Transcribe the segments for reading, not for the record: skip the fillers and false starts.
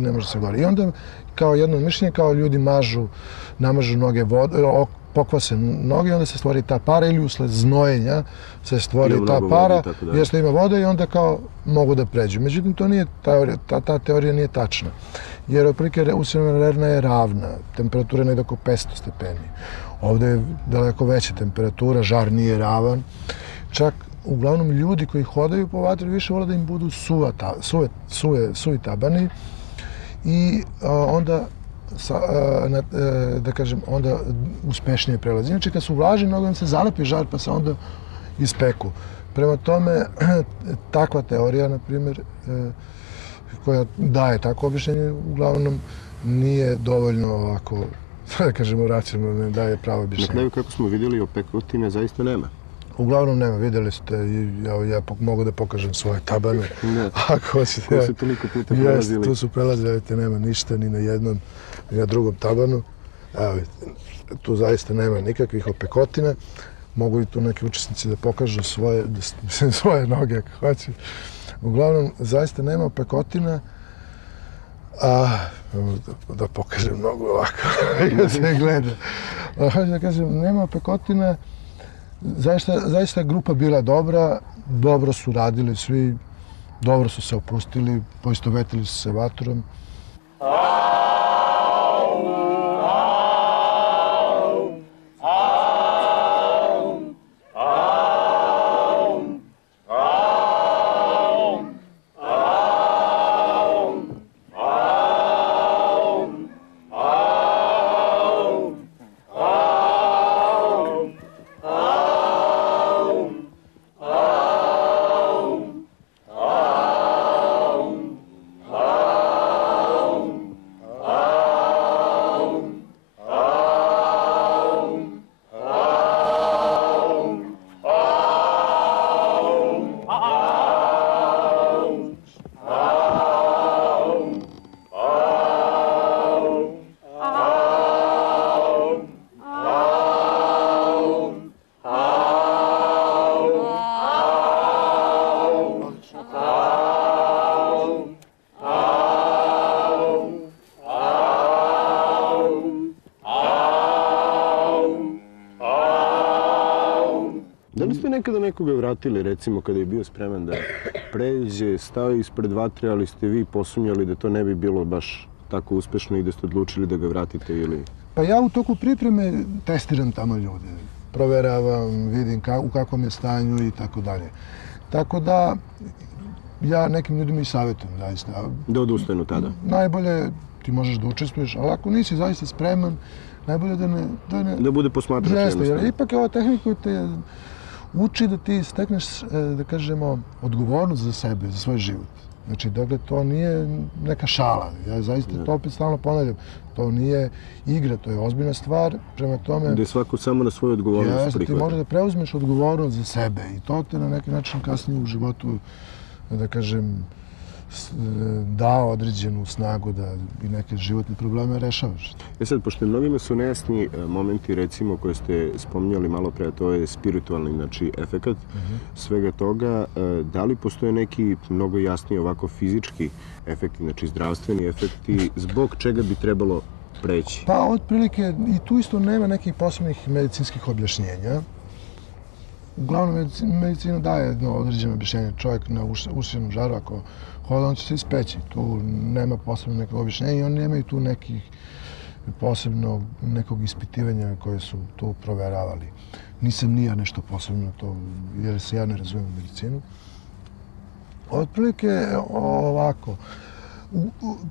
ne može se gori. I onda kao jedno mišljenje, kao ljudi namažu noge pokvase noge, onda se stvori ta para ili usled znojenja se stvori ta para, jer što ima vode i onda kao mogu da pređu. Međutim, to nije teorija, ta teorija nije tačna. Jer otprilike usisana rerna je ravna, temperatura je negdje oko 500 stepeni. Ovdje je daleko veća temperatura, žar nije ravan. Čak uglavnom ljudi koji hodaju po vatri više vole da im budu suvi tabani i onda da kažem, onda uspešnije prelazi. Inače, kad su vlažni, mnogo im se zalepi žar, pa se onda ispeku. Prema tome, takva teorija, na primjer, koja daje tako objašnjenje, uglavnom nije dovoljno ovako, da kažemo, racionalno, ne daje pravo objašnjenje. Na kraju, kako smo vidjeli, opekotine zaista nema. Uglavnom nema, vidjeli ste, ja mogu da pokažem svoje tabane. Ako hoćete. Tu su toliko puta prelazili. Tu su prelazili, vidite, nema ništa ni na jednom, ni na drugom tabanu. Evo vidite, tu zaista nema nikakvih opekotina. Mogu i tu neki učesnici da pokažu svoje noge ako hoće. Uglavnom, zaista nema opekotina. Da pokažem nogu ovako, kad se gleda. Hoću da kažem, nema opekotina. Zaista je grupa bila dobra, dobro su radili svi, dobro su se opustili, poistovetili su se vatrom. Da li ste nekada nekoga vratili, recimo, kada je bio spreman da pređe, stao ispred vatre, ali ste vi posumnjali da to ne bi bilo baš tako uspešno i da ste odlučili da ga vratite ili... Pa ja u toku pripreme testiram tamo ljude. Proveravam, vidim u kakvom je stanju i tako dalje. Tako da ja nekim ljudima i savjetujem, zaista. Da odustanu tada? Najbolje ti možeš da učestvuješ, ali ako nisi zaista spreman, najbolje da ne... Da bude posmatrač jednostavno. Jer ipak je ova tehnika koja te uči da ti stekneš, da kažemo, odgovornost za sebe, za svoj život. Znači, dakle, to nije neka šala. Ja zaista to opet stalno ponavljam. To nije igra, to je ozbiljna stvar. Prema tome... Da je svako samo na svoju odgovornost prihvata. Ti možeš da preuzmeš odgovornost za sebe i to te na neki način kasnije u životu, da kažem, dao određenu snagu da i neke životne probleme rešavaš. Sad, pošto mnogima su nejasni momenti, recimo, koje ste spominjali malo pre, to je spiritualni, znači, efekat svega toga, da li postoje neki mnogo jasniji ovako fizički efekti, znači zdravstveni efekti, zbog čega bi trebalo preći? Pa, otprilike, i tu isto nema nekih posebnih medicinskih objašnjenja. Uglavnom, medicina daje jedno određeno objašnjenje. Čovjek na usisnom žaru, ako hoda, on će se ispeći. Tu nema posebno nekog objašnjenja i oni nemaju tu nekih posebno nekog ispitivanja koje su tu proveravali. Nisam ni ja nešto posebno to, jer se ja ne razumijem u medicinu. Otprilike ovako,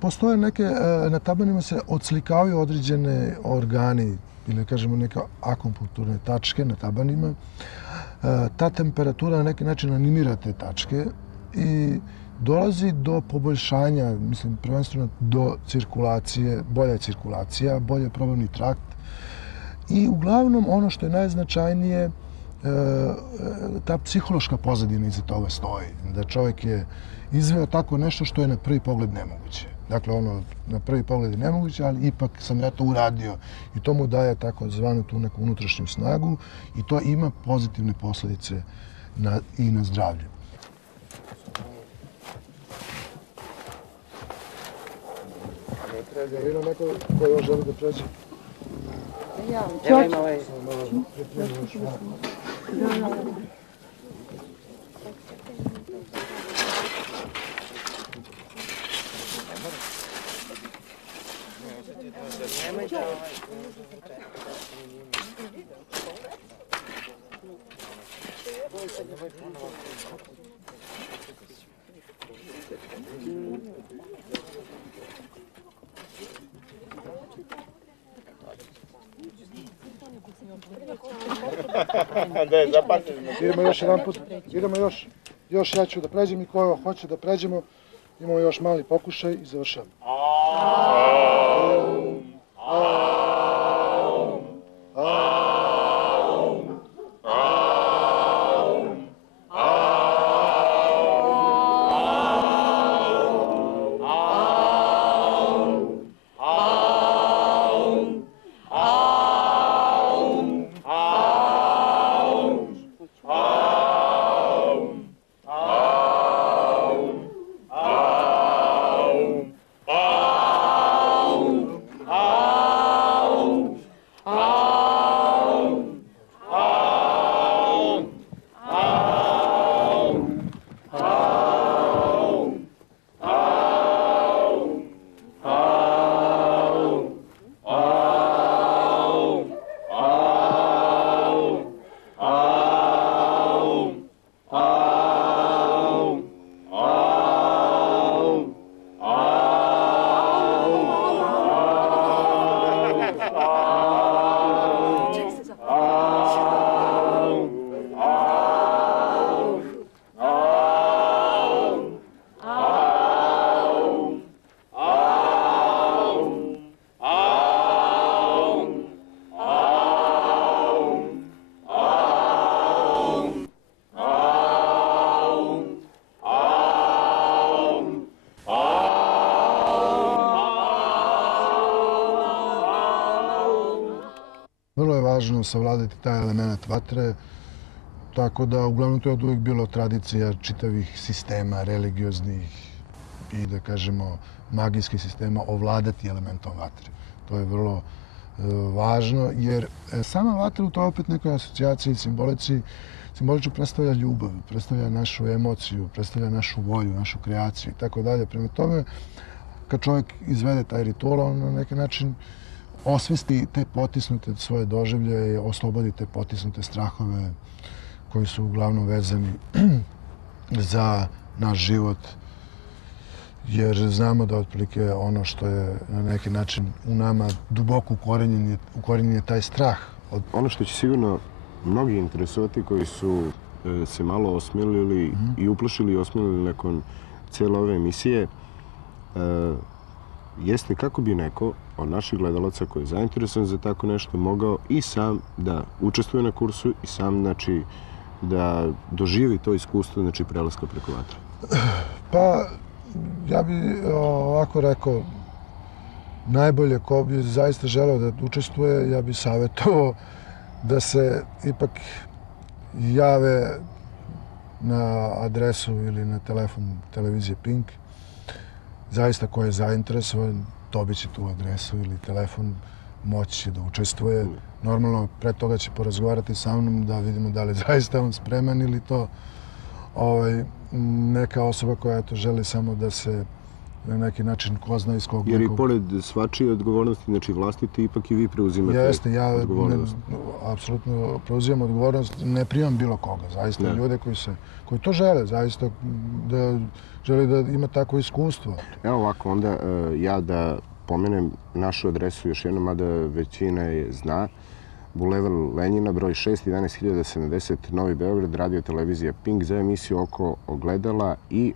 postoje neke, na tabanima se odslikavaju određene organi ili kažemo neke akupunkturne tačke na tabanima. Ta temperatura na neki način animira te tačke i dolazi do poboljšanja, mislim, prvenstveno do cirkulacije, bolja cirkulacija, bolje probavni trakt. I uglavnom ono što je najznačajnije, ta psihološka pozadina iza toga stoji. Da čovjek je izveo tako nešto što je na prvi pogled nemoguće. Dakle, ono, na prvi pogled je nemoguće, ali ipak sam ja to uradio. I to mu daje tako zvanu tu neku unutrašnju snagu i to ima pozitivne posljedice i na zdravlje. pređe. Ali ima neko ko još želi da pređe? Idemo još jedan put, idemo još ja ću da pređem i ko hoće da pređemo, imamo još mali pokušaj i završamo. Vrlo je važno savladati taj element vatre, tako da uglavnom to je od uvijek bilo tradicija čitavih sistema, religioznih i da kažemo magijskih sistema, ovladati elementom vatre. To je vrlo važno jer sama vatra u toj opet nekoj asocijaciji, simbolično predstavlja ljubav, predstavlja našu emociju, predstavlja našu volju, našu kreaciju i tako dalje. Prema tome, kad čovjek izvede taj ritual, on na neki način osvesti te potisnute svoje doživlje i oslobodi te potisnute strahove koji su uglavnom vezani za naš život. Jer znamo da otprilike ono što je na neki način u nama duboko ukorenjen je taj strah. Ono što će sigurno mnogi interesovati koji su se malo osmilili i uplašili i osmilili nakon cijele ove emisije, jeste kako bi neko od naših gledalaca koji je zainteresovan za tako nešto mogao i sam da učestvuje na kursu i sam da doživi to iskustvo prelaska preko vatre. Pa ja bih ovako rekao, najbolje ko bi zaista želeo da učestvuje, ja bih savjetovao da se ipak jave na adresu ili na telefon televizije Pink. Zaista ko je zainteresovan, dobit će tu adresu ili telefon, moći će da učestvuje. Normalno, pre toga će porazgovarati sa mnom da vidimo da li zaista on spreman ili to neka osoba koja to želi samo da se na neki način ko zna iz kog nekog... Jer i pored svačije odgovornosti, vlastite, ipak i vi preuzimate odgovornost. Jeste, ja apsolutno preuzimam odgovornost, ne primam bilo koga. Zaista ljude koji to žele, zaista da žele da ima takvo iskustvo. Evo ovako, onda ja da pomenem našu adresu još jednom, mada većina je zna. Bulevar Lenjina, broj 6, 11070, Novi Beograd, radio televizija Pink za emisiju Oko ogledala i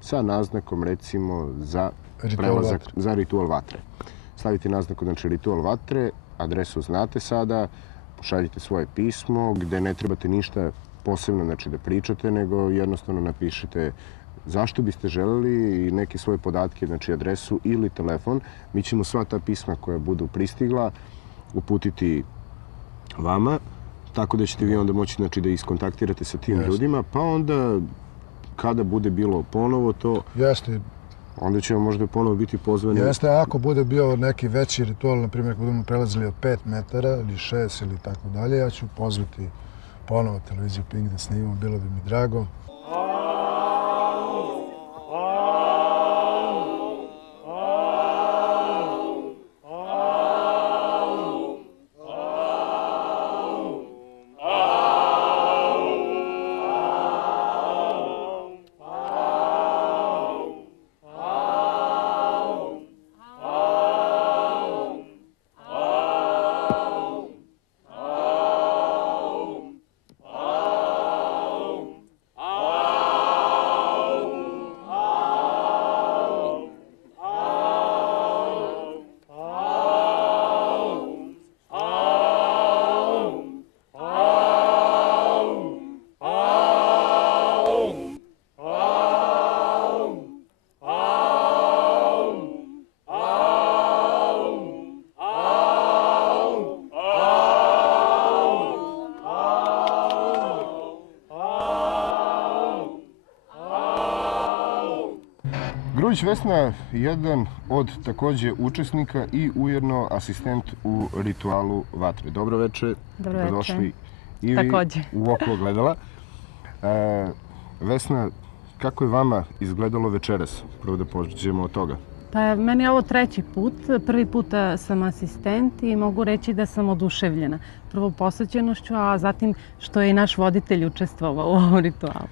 sa naznakom recimo za prelazak, za ritual vatre. Stavite naznaku, znači ritual vatre, adresu znate sada, pošaljite svoje pismo gde ne trebate ništa posebno da pričate, nego jednostavno napišite zašto biste želeli i neke svoje podatke, znači adresu ili telefon. Mi ćemo sva ta pisma koja budu pristigla uputiti vama, tako da ćete vi onda moći da iskontaktirate sa tim ljudima, pa onda kada bude bilo ponovo to... Jeste, Onda ćemo možda ponovo biti pozvani. Jeste, ako bude bio neki veći ritual, na primjer, ako budemo prelazili od 5 metara ili 6 ili tako dalje, ja ću pozvati ponovo televiziju Pink da snimimo, bilo bi mi drago. Grujić Vesna, jedan od takođe učesnika i ujedno asistent u ritualu vatre. Dobro veče. Dobro veče. Došli i vi u oko ogledala. Vesna, kako je vama izgledalo večeras? Prvo da pođemo od toga. Pa meni je ovo 3. put. Prvi put sam asistent i mogu reći da sam oduševljena. Prvo posvećenošću, a zatim što je i naš voditelj učestvovao u ovom ritualu.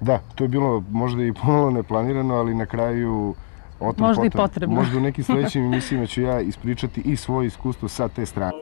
Da, to je bilo možda i pomalo neplanirano, ali na kraju o tom možda i potrebno. Možda u nekim sledećim emisijama ću ja ispričati i svoje iskustvo sa te strane.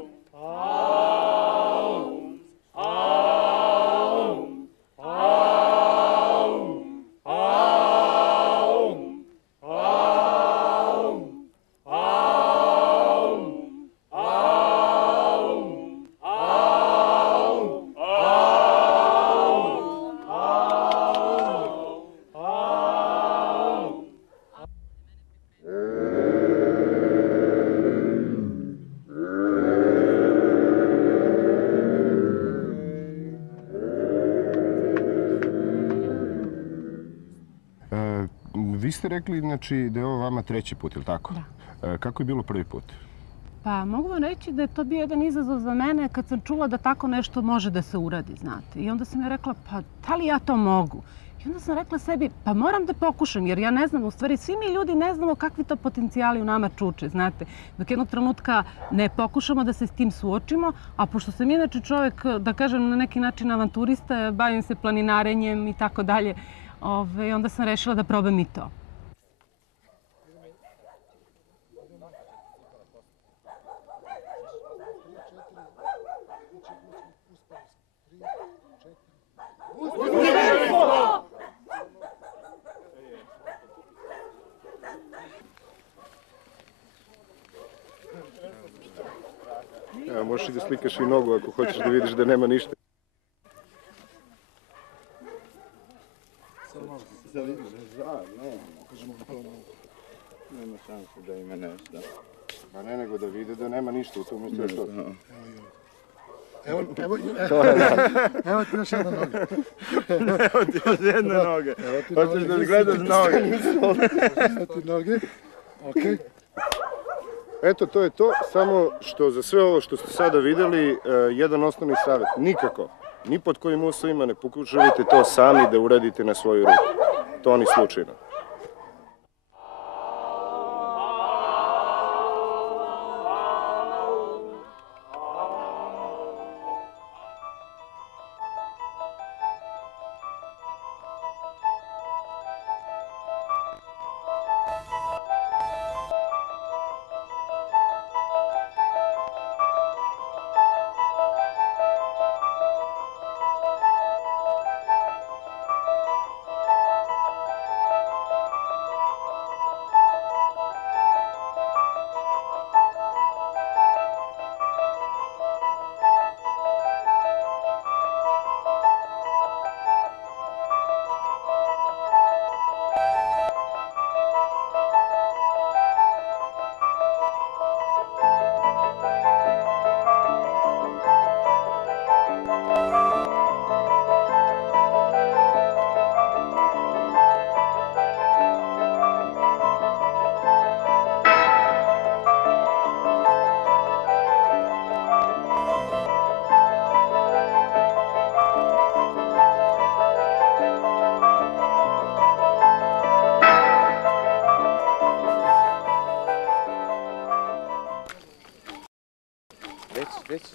Vi ste rekli znači, da je ovo vama 3. put, je li tako? Da. Kako je bilo prvi put? Pa mogu vam reći da je to bio jedan izazov za mene kad sam čula da tako nešto može da se uradi, znate. I onda sam ja rekla, pa da li ja to mogu? I onda sam rekla sebi, pa moram da pokušam, jer ja ne znam, u stvari svi mi ljudi ne znamo kakvi to potencijali u nama čuče, znate. Dok jednog trenutka ne pokušamo da se s tim suočimo, a pošto sam inače čovjek, da kažem na neki način avanturista, bavim se planinarenjem i tako dalje, onda sam rešila da probam i to. Možeš i da slikaš i nogu ako hoćeš da vidiš da nema ništa. Nema šanse da ima nešto. Pa ne, nego da vide da nema ništa u tom mjestu. Što? Evo ti još jedna noga. Evo ti još jedna noga. Hoćeš da mi gledaš noge? Evo ti noge. Okej. Eto, to je to. Samo što za sve ovo što ste sada videli, jedan osnovni savjet. Nikako, ni pod kojim uslovima ne pokušavajte to sami da uradite na svoju ruku. To ni slučajno. Reci.